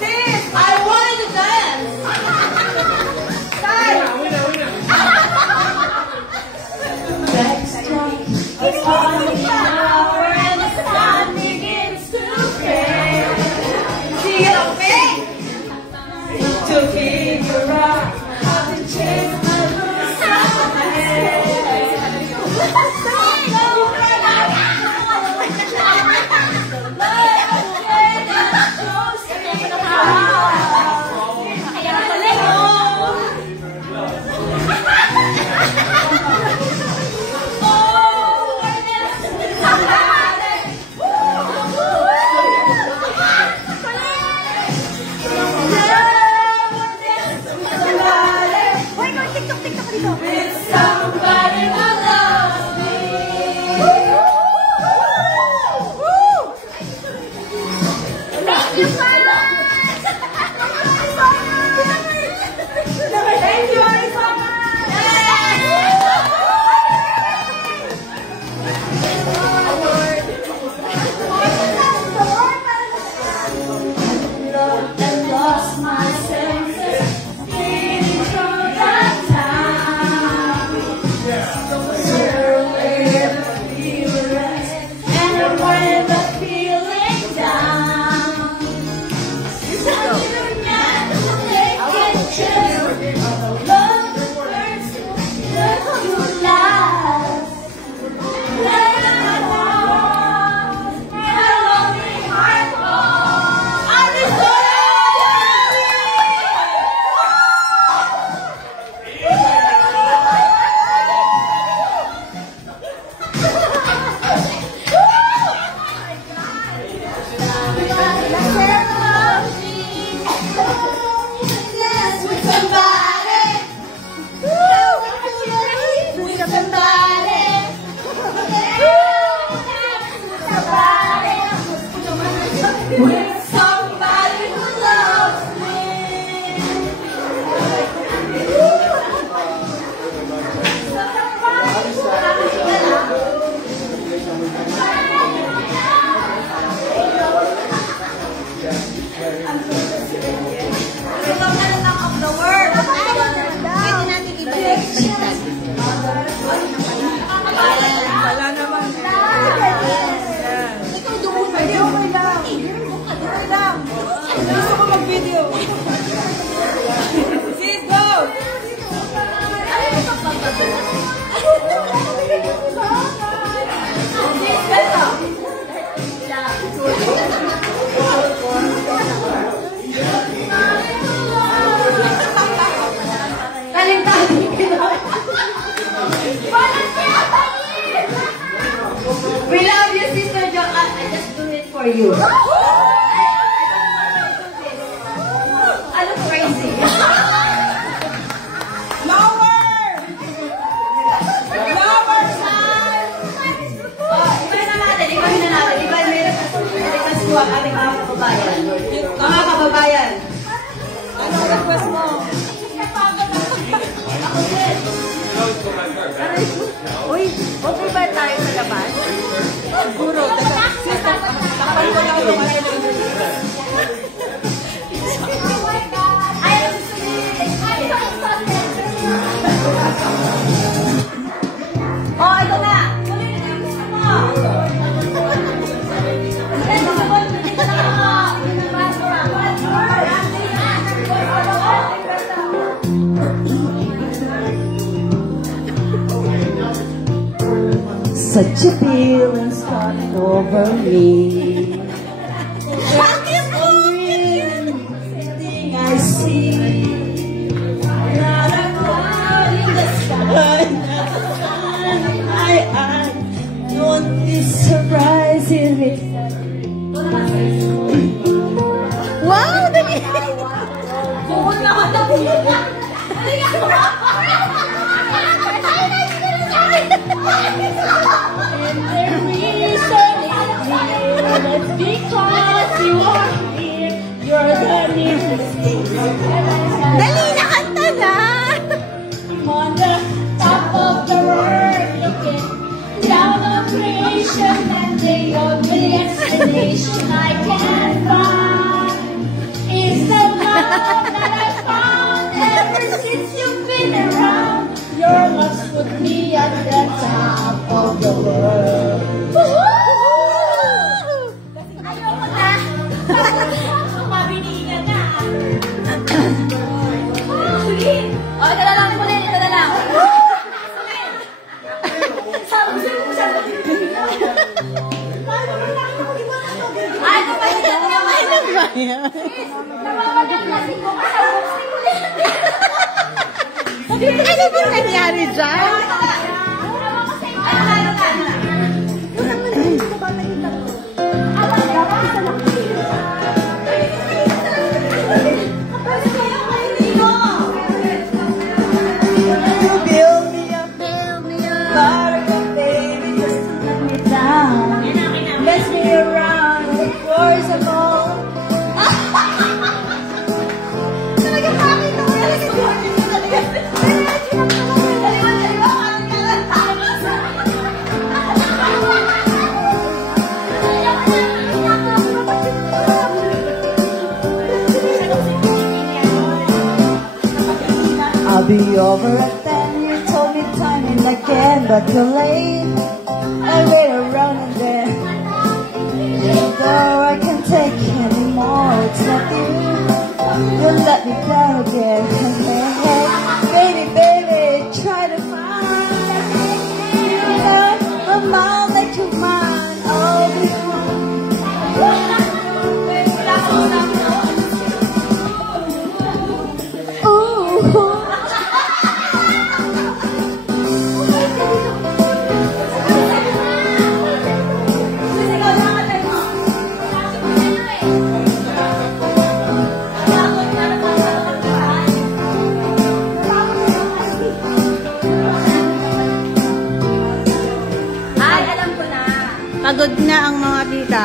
Sis, I wanted to dance. It's only an hour and the sun begins to fade. See it open? To figure out how to change my blue side. We love you, Sister Jo. I just do it for you. I look crazy. Lower! Lower, son! Ibahin na natin. Ibahin request ko ang ating mga kababayan. Mga kababayan. Ano request mo? Ako din. Uy, okay ba tayo sa labas? Siguro. Sister, kapal ko lang ito kasi ng oh, ito na! Kunin ito yung gusto mo! Such a feeling's coming over me. Everything I see, not a cloud in the sky, not a sun in my eye. Don't be surprised if it's wow! And the reason is because you are here. You're the nearest thing. Dali na, kanta na! On the top of the world, looking down on creation, and the only explanation I can find Nawawalan kasi ko kasabot si Kulit. Ano ba nangyari dyan? I'll be over at 10. You told me time and again, but too late. I wait around and then, though I can't take anymore, it's not you. You let me down again. Baby, baby, try to find the mom that you mind. Oh, Pagod na ang mga tita.